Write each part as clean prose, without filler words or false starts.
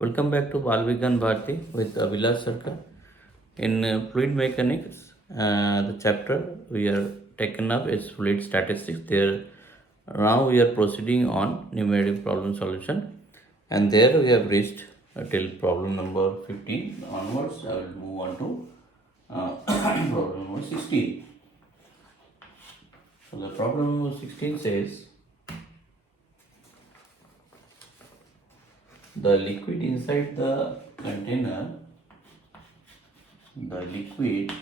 Welcome back to Balvigan Bharti with Vilas Sarkar. In fluid mechanics, the chapter we are taken up is fluid statistics. There, now we are proceeding on numeric problem solution, and there we have reached till problem number 15 onwards. I will move on to problem number 16. So the problem number 16 says the liquid inside the container, the liquid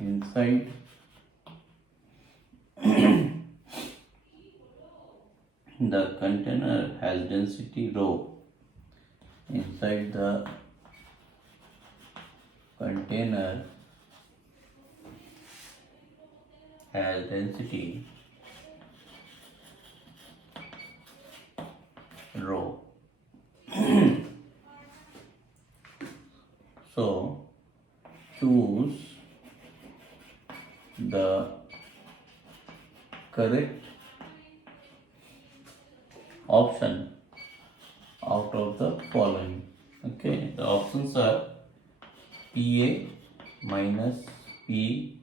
inside the container has density rho. Inside the container has density rho. So choose the correct option out of the following. Okay, the options are PA minus PC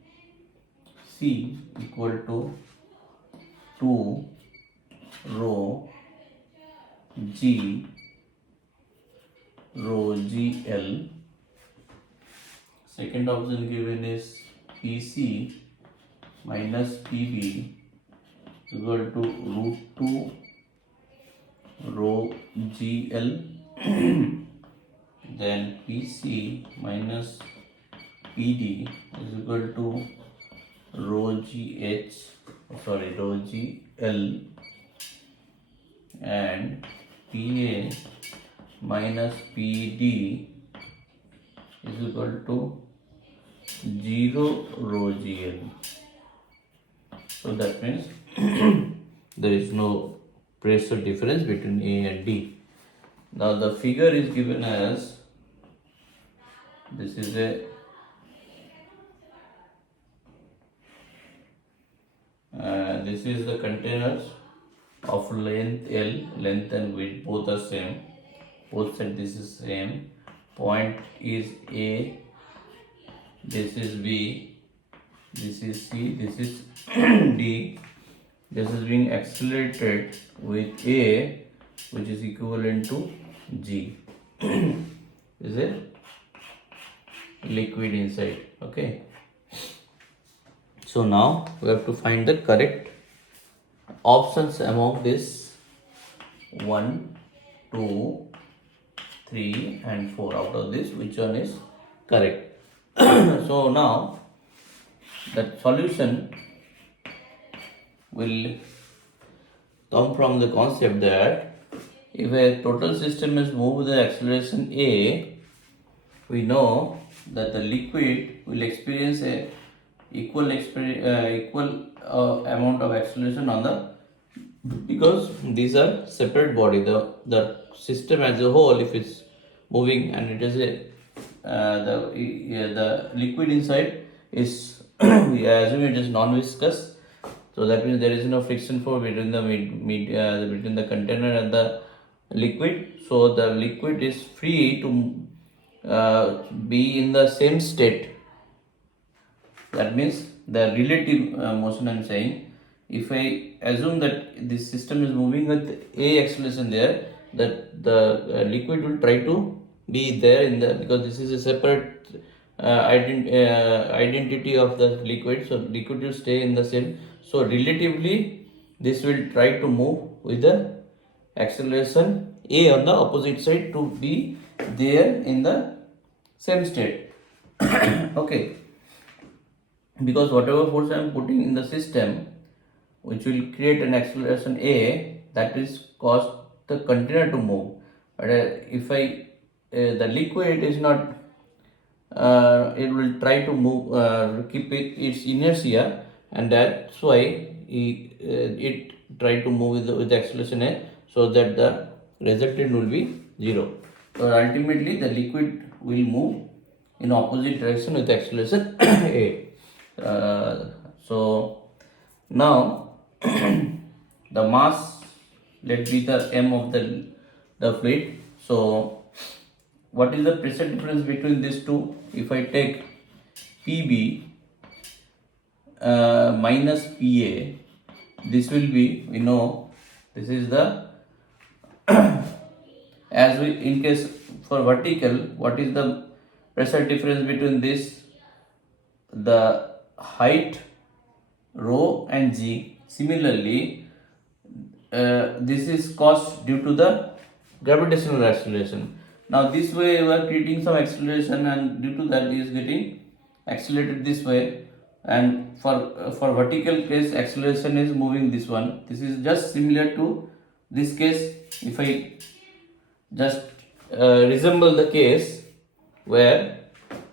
equal to 2 rho G rho GL. Second option given is PC minus PB equal to root 2 rho GL. Then PC minus PD is equal to rho GL, and PA minus PD is equal to 0 rho GL. So that means there is no pressure difference between A and D. Now the figure is given as this is the containers of length L, length and width both are same. Both sides this is same. Point is A, this is B, this is C, this is D. This is being accelerated with A, which is equivalent to G. Is a liquid inside. Okay. So now we have to find the correct options among this 1, 2, 3 and 4. Out of this, which one is correct? So now that solution will come from the concept that if a total system is moved with the acceleration A, we know that the liquid will experience a equal amount of acceleration on the, because these are separate body. The system as a whole, if it's moving and it is a the liquid inside is we assume it is non-viscous, so that means there is no friction force between the between the container and the liquid. So the liquid is free to be in the same state. That means the relative motion I am saying. If I assume that this system is moving with A acceleration there, that the liquid will try to be there in the, because this is a separate identity of the liquid, so liquid will stay in the same. So relatively this will try to move with the acceleration A on the opposite side to be there in the same state. Okay, because whatever force I am putting in the system, which will create an acceleration A, that is cause the container to move. But if the liquid is not, it will try to move, keep its inertia, and that's why it try to move with the acceleration A, so that the resultant will be 0. So ultimately the liquid will move in opposite direction with acceleration A. So now the mass let be the M of the fluid. So what is the pressure difference between these two? If I take PB minus PA, this will be, we know, this is the as we, in case for vertical, what is the pressure difference between this, the height rho and g. Similarly, this is caused due to the gravitational acceleration. Now this way we are creating some acceleration, and due to that it is getting accelerated this way, and for vertical case acceleration is moving this one. This is just similar to this case. If I just resemble the case where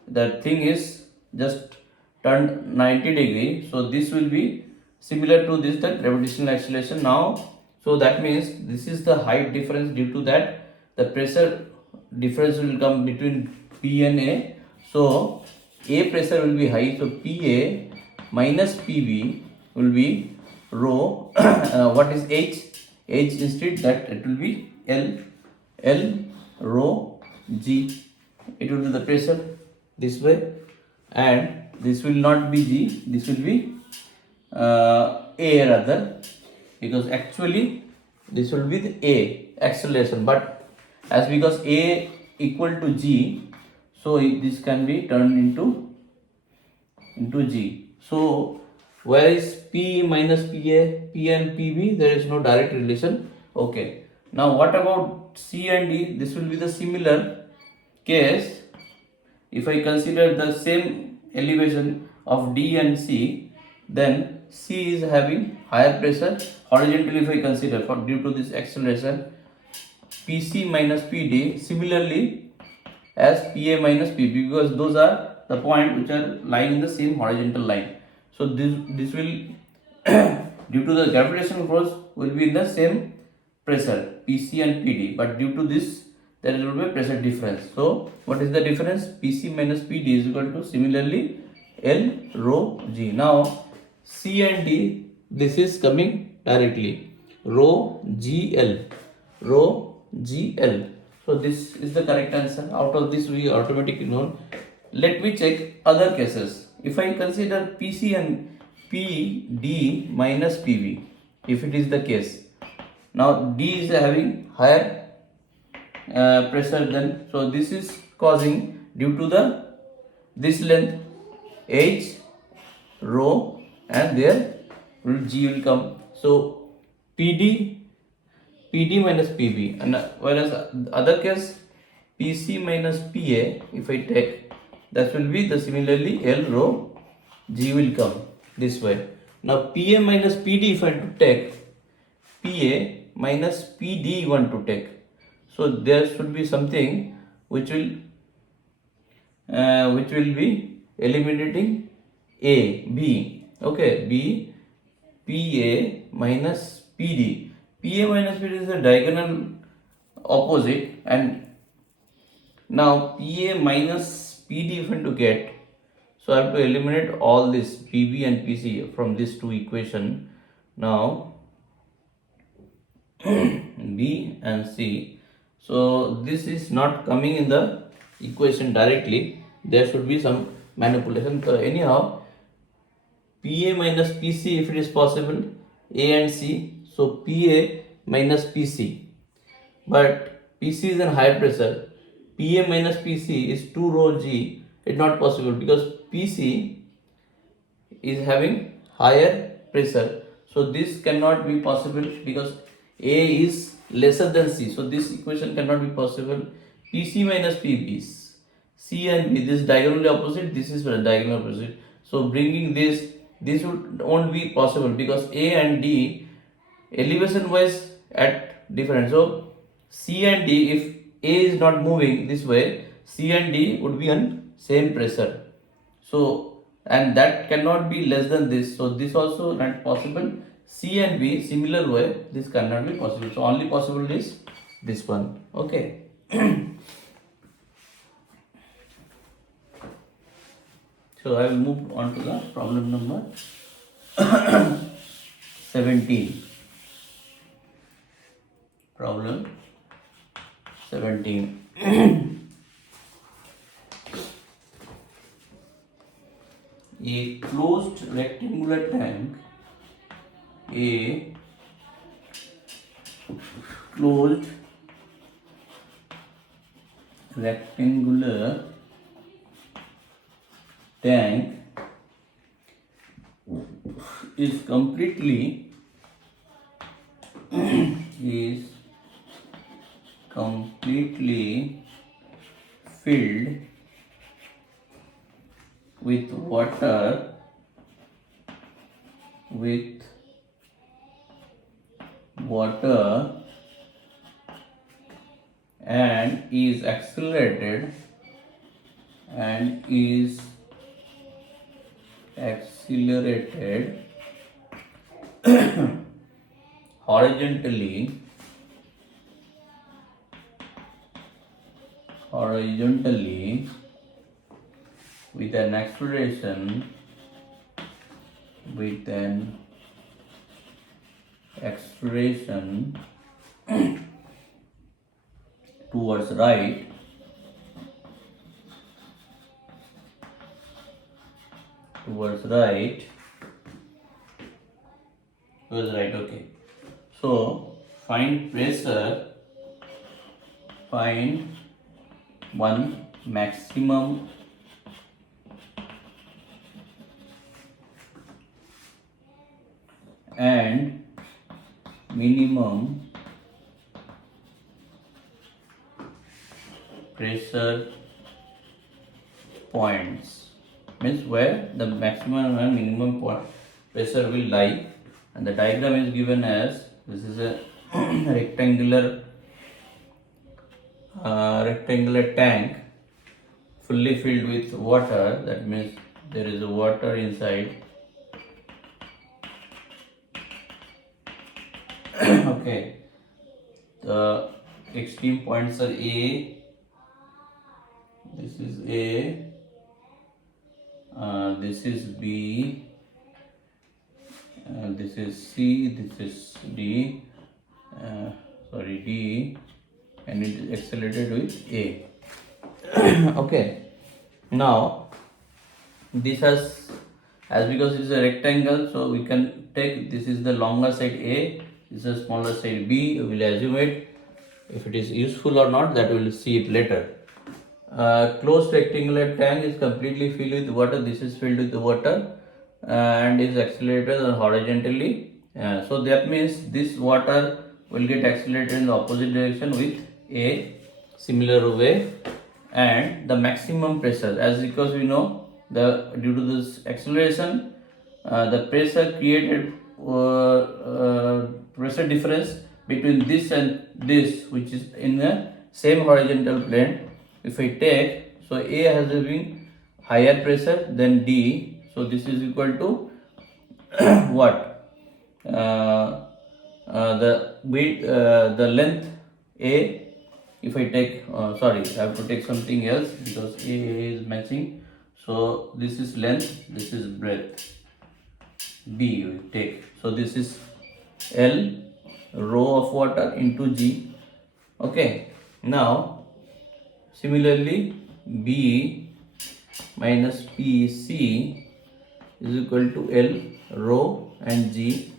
the thing is just turned 90 degree, so this will be similar to this, the gravitational acceleration now. So that means this is the height difference, due to that the pressure difference will come between P and A. So A pressure will be high, so PA minus PB will be rho what is H? H instead, that it will be L rho G. It will be the pressure this way, and this will not be G, this will be A rather, because actually this will be the A acceleration, but as because A equal to G, so this can be turned into G. So where is P minus PA, P and PB, there is no direct relation. Okay, now what about C and D? This will be the similar case. If I consider the same elevation of D and C, then C is having higher pressure horizontally. If I consider, for due to this acceleration, PC minus PD, similarly as PA minus PB, because those are the point which are lying in the same horizontal line. So this will due to the gravitational force will be in the same pressure PC and PD, but due to this there will be a pressure difference. So what is the difference? PC minus PD is equal to similarly L rho G. Now C and D, this is coming directly, rho GL, rho GL. So this is the correct answer. Out of this we automatically know. Let me check other cases. If I consider PC and PD minus PB, if it is the case, now D is having higher pressure than, so this is causing due to the this length H rho, and there G will come. So PD minus PB, and whereas other case PC minus PA, if I take, that will be the similarly L rho G will come this way. Now PA minus PD, if I to take, PA minus PD want to take, so there should be something which will be eliminating A, B. Okay, B, PA minus PD. PA minus PD is a diagonal opposite, and now PA minus PD if I want to get, so I have to eliminate all this PB and PC from these two equation. Now B and C, so this is not coming in the equation directly, there should be some manipulation. So anyhow, PA minus PC if it is possible, A and C, so PA minus PC, but PC is in high pressure, PA minus PC is 2 rho G, it's not possible because PC is having higher pressure, so this cannot be possible because A is lesser than C, so this equation cannot be possible. PC minus PB, C and B, this diagonally opposite, this is diagonal opposite, so bringing this won't be possible because A and D elevation wise at different. So C and D, if A is not moving this way, C and D would be on same pressure, so and that cannot be less than this, so this also not possible. C and B similar way, this cannot be possible, so only possible is this one. Okay. So I will move on to the problem number 17. Problem 17. A closed rectangular tank, a closed rectangular tank is completely filled with water and is accelerated horizontally with an acceleration towards right okay. So find pressure, find one maximum and minimum pressure points, means where the maximum and minimum pressure will lie, and the diagram is given as this is a rectangular tank fully filled with water. That means there is water inside. Okay, the extreme points are A, this is A, this is B, this is C, this is D, D, and it is accelerated with A. Okay, now this has, as because it is a rectangle, so we can take this is the longer side A, this is the smaller side B. We will assume it. If it is useful or not, that we will see it later. Closed rectangular tank is completely filled with water. This is filled with water and is accelerated horizontally. So that means this water will get accelerated in the opposite direction with a similar way, and the maximum pressure, as because we know due to this acceleration, the pressure created pressure difference between this and this, which is in the same horizontal plane. If I take, so A has been higher pressure than D, so this is equal to what? The length A. If I take, sorry, I have to take something else because A is matching. So this is length, this is breadth. B we take. So this is L, rho of water, into G. Okay. Now similarly, B minus PC is equal to L, rho, and G.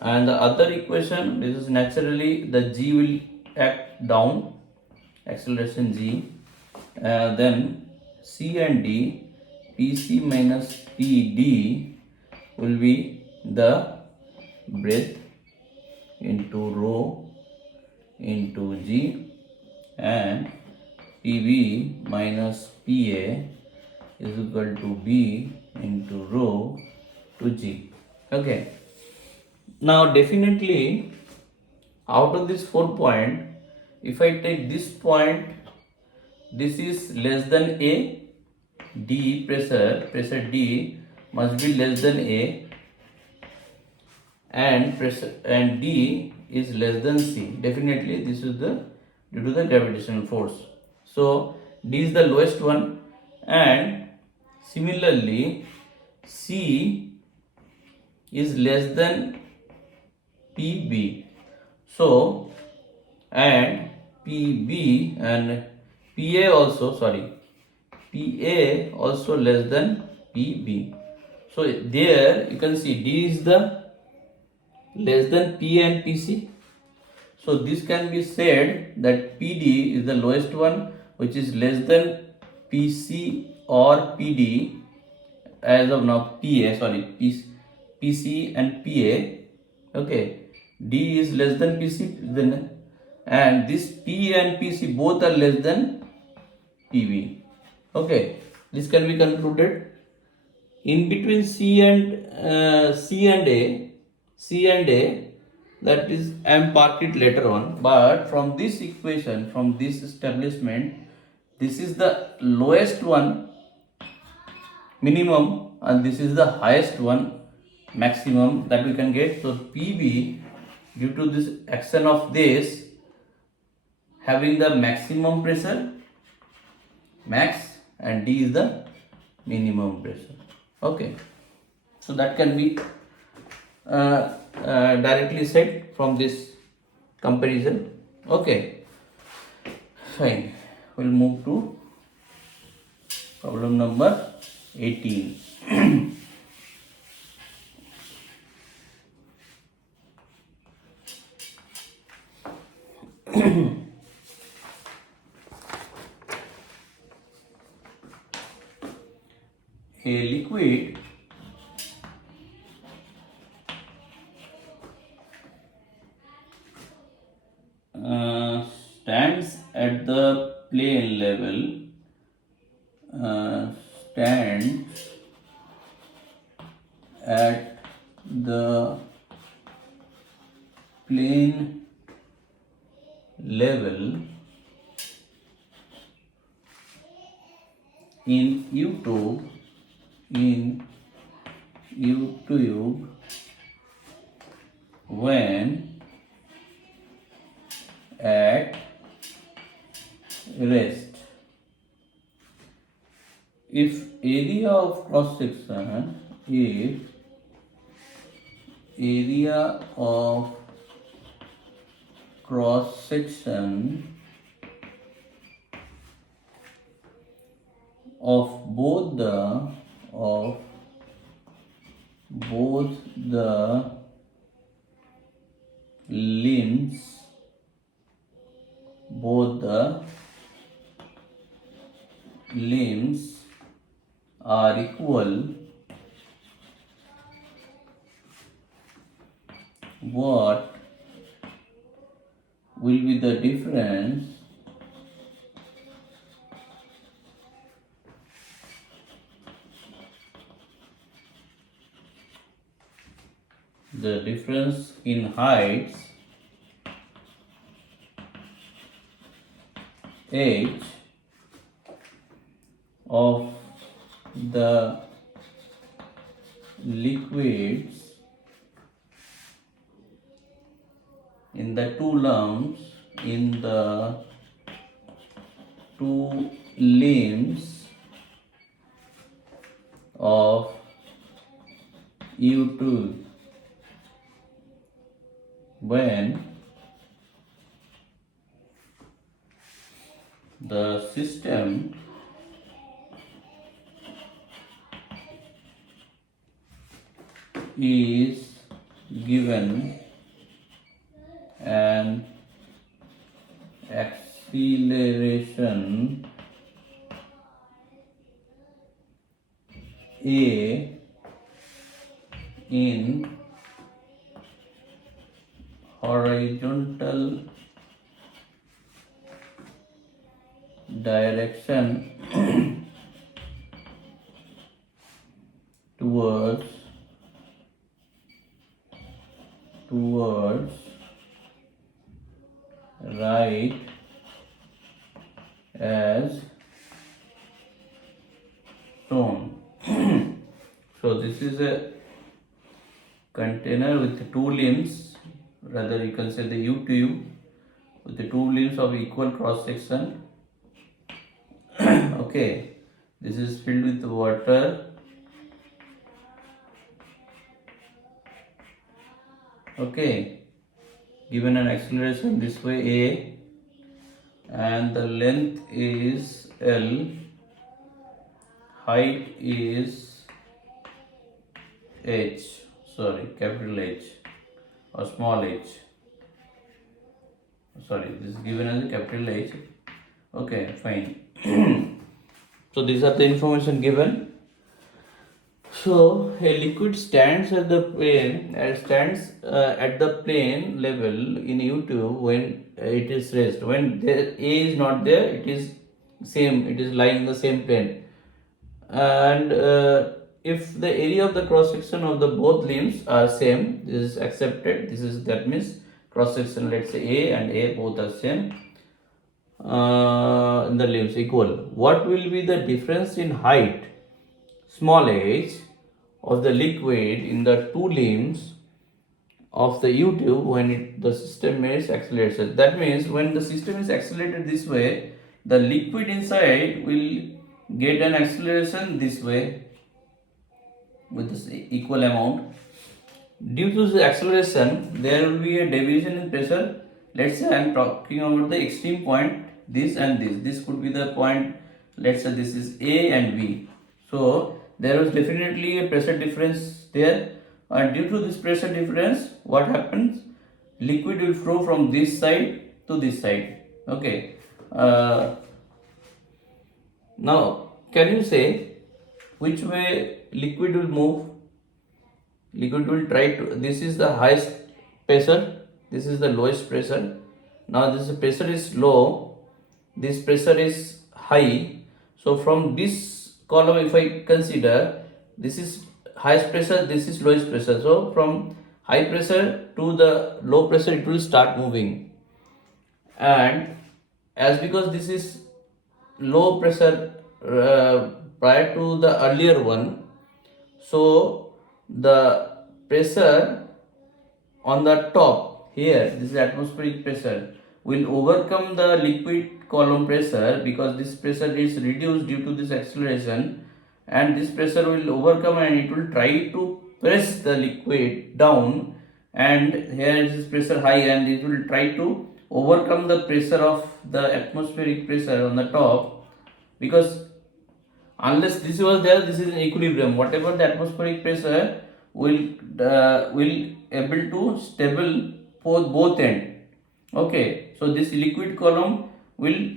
And the other equation, this is naturally the G will act down, acceleration G. Then C and D, PC minus PD will be the breadth into rho into G, and PB minus PA is equal to B into rho to G. Okay. Now definitely out of this 4 point, if I take this point, this is less than A, D pressure D must be less than A, and pressure and D is less than C. Definitely this is the due to the gravitational force. So D is the lowest one, and similarly C is less than PB. So and PB and PA also, sorry, PA also less than PB. So there you can see D is the less than P and PC. So this can be said that PD is the lowest one, which is less than PC or PD as of now. PA, sorry, PC and PA. Okay, D is less than PC, then and this P and PC both are less than PB. Okay, this can be concluded. In between C and A, that is I am parked it later on. But from this equation, from this establishment, this is the lowest one, minimum, and this is the highest one, maximum that we can get. So PB, due to this action of this, having the maximum pressure, max, and D is the minimum pressure. Okay, so that can be directly said from this comparison. Okay, fine. We'll move to problem number 18. A liquid stands at the plane level, stands at the plane level in U-tube, when at rest. If area of cross section, if area of cross section of both the limbs, are equal, what will be the difference in heights h of the liquids in the two lumps, in the two limbs of U2 when the system is given an acceleration A in horizontal direction towards right as shown. So this is a container with two limbs, rather you can say the U2U, with the two limbs of equal cross section. Okay, this is filled with water. Okay, given an acceleration this way a, and the length is L, height is H, sorry, capital H or small h, sorry, this is given as a capital H. Okay, fine. So these are the information given. So a liquid stands at the plane, at the plane level in U2 when it is raised. When there A is not there, it is same. It is lying in the same plane. And if the area of the cross section of the both limbs are same, this is accepted. That means cross section. Let's say A and A both are same. In the limbs equal. What will be the difference in height, small h, of the liquid in the two limbs of the U tube when the system is accelerated? That means when the system is accelerated this way, the liquid inside will get an acceleration this way with this equal amount. Due to the acceleration, there will be a deviation in pressure. Let's say I am talking about the extreme point, this and this. This could be the point, let's say this is A and B. So there was definitely a pressure difference there, and due to this pressure difference, what happens? Liquid will flow from this side to this side. Okay. Now, can you say which way liquid will move? Liquid will try to, this is the highest pressure, this is the lowest pressure. Now this pressure is low, this pressure is high. So from this column, if I consider, this is highest pressure, this is lowest pressure. So from high pressure to the low pressure, it will start moving. And as because this is low pressure prior to the earlier one, so the pressure on the top here, this is atmospheric pressure, will overcome the liquid column pressure because this pressure is reduced due to this acceleration, and this pressure will overcome and it will try to press the liquid down, and here is pressure high and it will try to overcome the pressure of the atmospheric pressure on the top, because unless this was there, this is in equilibrium. Whatever the atmospheric pressure will able to stable for both end. Okay, so this liquid column will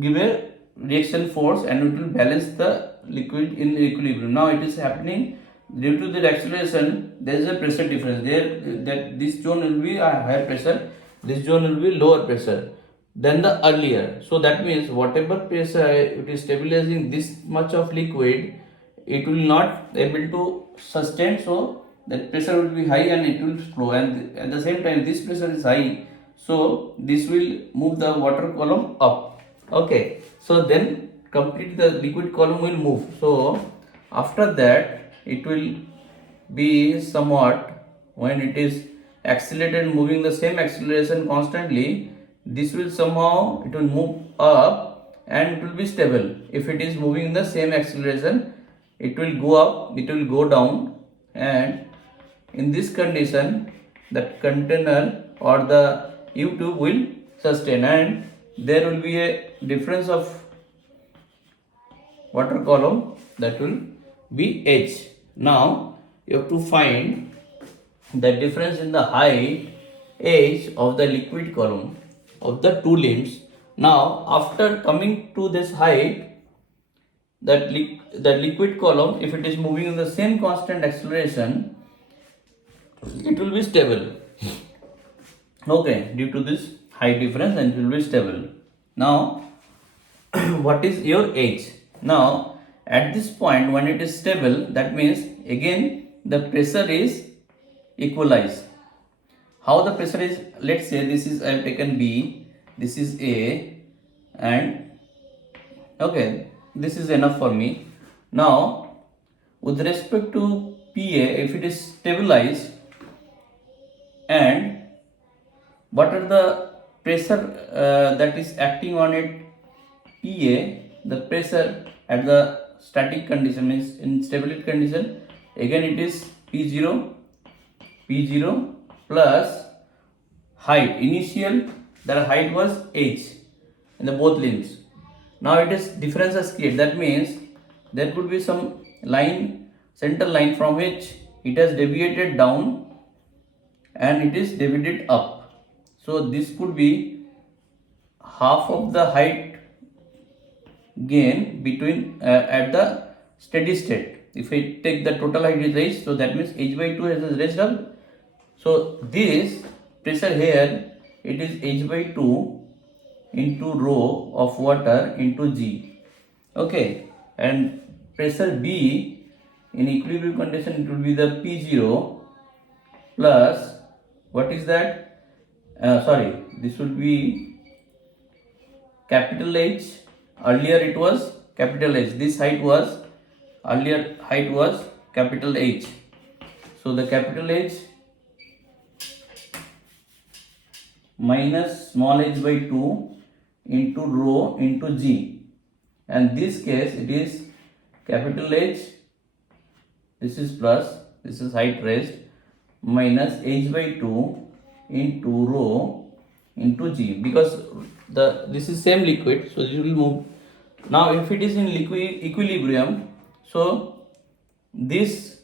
give a reaction force and it will balance the liquid in equilibrium. Now it is happening due to the acceleration. There is a pressure difference there. That this zone will be a higher pressure, this zone will be lower pressure than the earlier. So that means whatever pressure it is stabilizing this much of liquid, it will not able to sustain. So that pressure will be high and it will flow, and at the same time this pressure is high, so this will move the water column up. Okay, so then complete the liquid column will move. So after that it will be somewhat, when it is accelerated moving the same acceleration constantly, this will somehow it will move up and it will be stable. If it is moving in the same acceleration, it will go up, it will go down, and in this condition that container or the U tube will sustain, and there will be a difference of water column, that will be H. Now you have to find the difference in the height H of the liquid column of the two limbs. Now after coming to this height, that the liquid column, if it is moving in the same constant acceleration, it will be stable. Okay, due to this height difference, and it will be stable. Now what is your H? Now at this point when it is stable, that means again the pressure is equalized. How the pressure is, let's say this is, I have taken B, this is A, and okay, this is enough for me. Now with respect to PA, if it is stabilized, and what are the pressure that is acting on it, PA, the pressure at the static condition, means in stability condition, again it is P0 plus height. Initial their height was h in the both limbs. Now it is difference is created. That means there could be some line, center line from which it has deviated down and it is deviated up. So this could be half of the height gain between at the steady state. If I take the total height is raised, so that means h by 2 has raised up. So this pressure here, it is h by 2 into rho of water into g. Okay, and pressure B in equilibrium condition, it will be the P0 plus, what is that? This will be capital H. Earlier it was capital H. This earlier height was capital H. So the capital H minus small h by 2 into rho into g, and this case it is capital H, this is plus, this is height raised, minus h by 2 into rho into g, because this is same liquid, so it will move. Now if it is in equilibrium, so this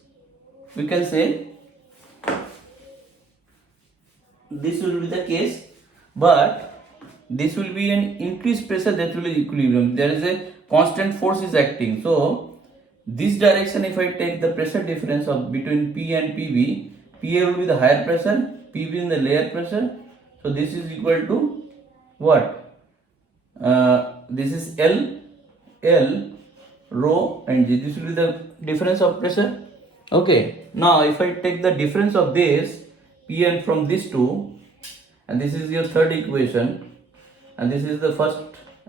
we can say this will be the case, but this will be an increased pressure, that will be equilibrium. There is a constant force is acting. So this direction, if I take the pressure difference of between P and PB, PA will be the higher pressure, PB in the lower pressure. So this is equal to what? This is L rho and G. This will be the difference of pressure. Okay. Now if I take the difference of this Pn from these two, and this is your third equation, and this is the first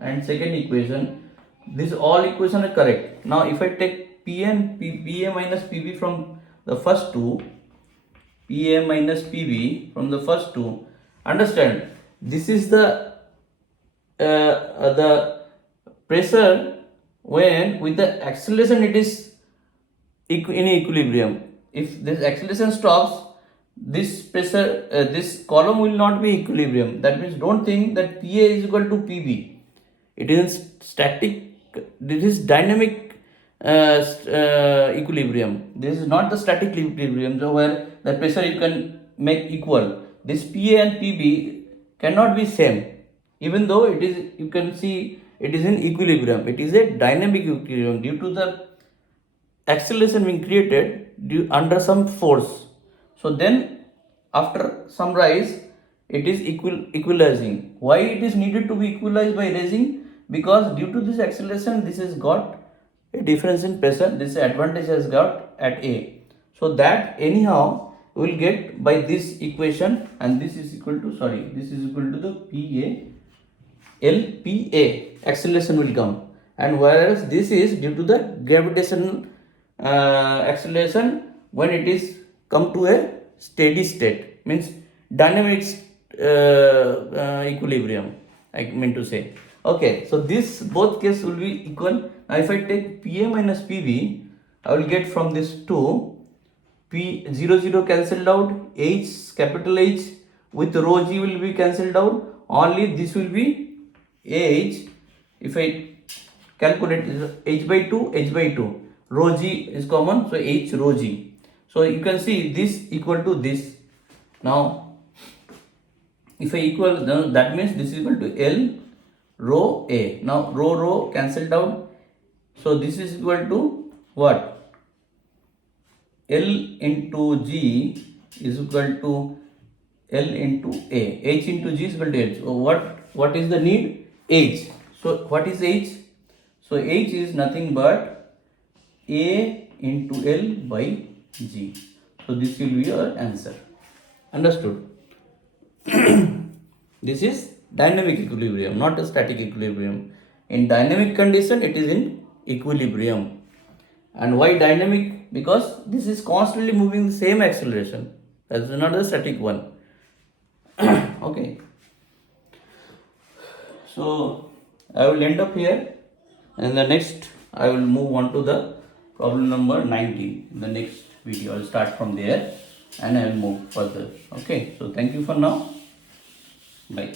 and second equation, these all equations are correct. Now if I take PA minus PB from the first two, PA minus PB from the first two, understand, this is the pressure when with the acceleration it is in equilibrium. If this acceleration stops, this pressure, this column will not be equilibrium. That means don't think that PA is equal to PB. It is static, this is dynamic equilibrium. This is not the static equilibrium, so where the pressure you can make equal. This PA and PB cannot be same, even though it is, you can see it is in equilibrium. It is a dynamic equilibrium due to the acceleration being created under some force. So then after some rise, it is equalizing. Why it is needed to be equalized by raising? Because due to this acceleration, this has got a difference in pressure. This advantage has got at A. So that anyhow we will get by this equation, and this is equal to, this is equal to the PA, LPA, acceleration will come. And whereas this is due to the gravitational acceleration when it is come to a steady state, means dynamic equilibrium, I mean to say. Okay, so this both cases will be equal. Now if I take PA minus PB, I will get from this 2, P0 cancelled out, H, capital H with rho G will be cancelled out, only this will be H. If I calculate H by 2, rho G is common, so H rho G. So you can see this equal to this. Now if I equal, that means this is equal to L rho A. Now rho cancelled out, so this is equal to what? L into G is equal to L into A. H into G is equal to H. So what is the need? H. So what is H? So H is nothing but A into L by G. So this will be your answer. Understood? This is dynamic equilibrium, not a static equilibrium. In dynamic condition, it is in equilibrium. And why dynamic? Because this is constantly moving the same acceleration. That is not the static one. Okay. So I will end up here, and the next I will move on to the problem number 19. In the next video I will start from there and I will move further. Okay, so thank you for now. Bye.